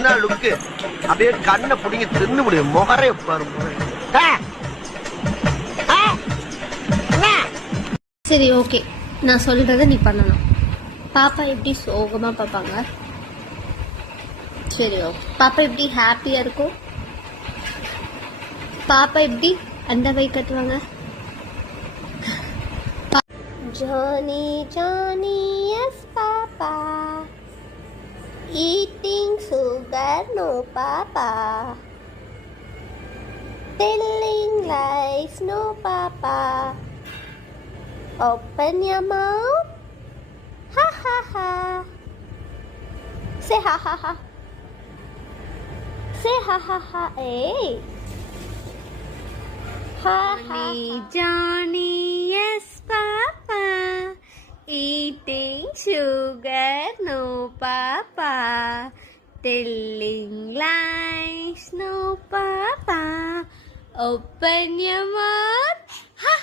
என்ன லுக்கு அப்படியே கண்ணை பிடிங்க தின்னு முடியும் முகரே பாரு சரி ஓகே, நான் சொல்றத நீ பண்ணணும். பாப்பா எப்படி சோகமா பார்ப்பாங்க? சரி ஓகே. பாப்பா எப்படி ஹாப்பியா இருக்கும்? பாப்பா எப்படி அந்த வை கட்டுவாங்க? Johnny, Johnny, yes, Papa. Eating sugar, no, Papa. Telling lies, no, Papa. Open your mouth. Ha, ha, ha. Say ha, ha, ha. Say ha, ha, ha. Hey. Ha, ha, ha. Johnny, yes, Papa. Eating sugar, no, Papa. Telling lies, no, Papa. Open your mouth. Ha,